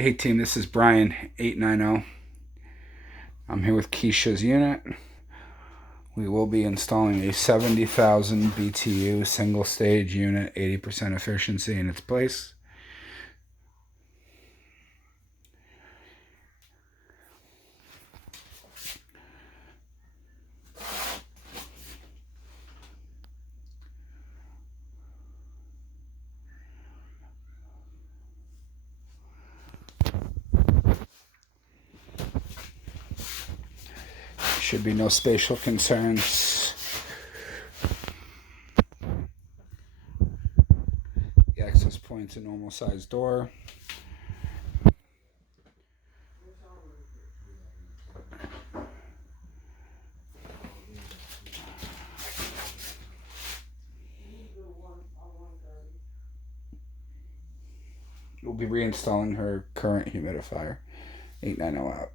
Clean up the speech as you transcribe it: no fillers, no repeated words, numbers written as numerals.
Hey team, this is Brian 890. I'm here with Keshia's unit. We will be installing a 70,000 BTU single stage unit, 80% efficiency in its place. Should be no spatial concerns. The access point's a normal sized door. We'll be reinstalling her current humidifier. 890 out.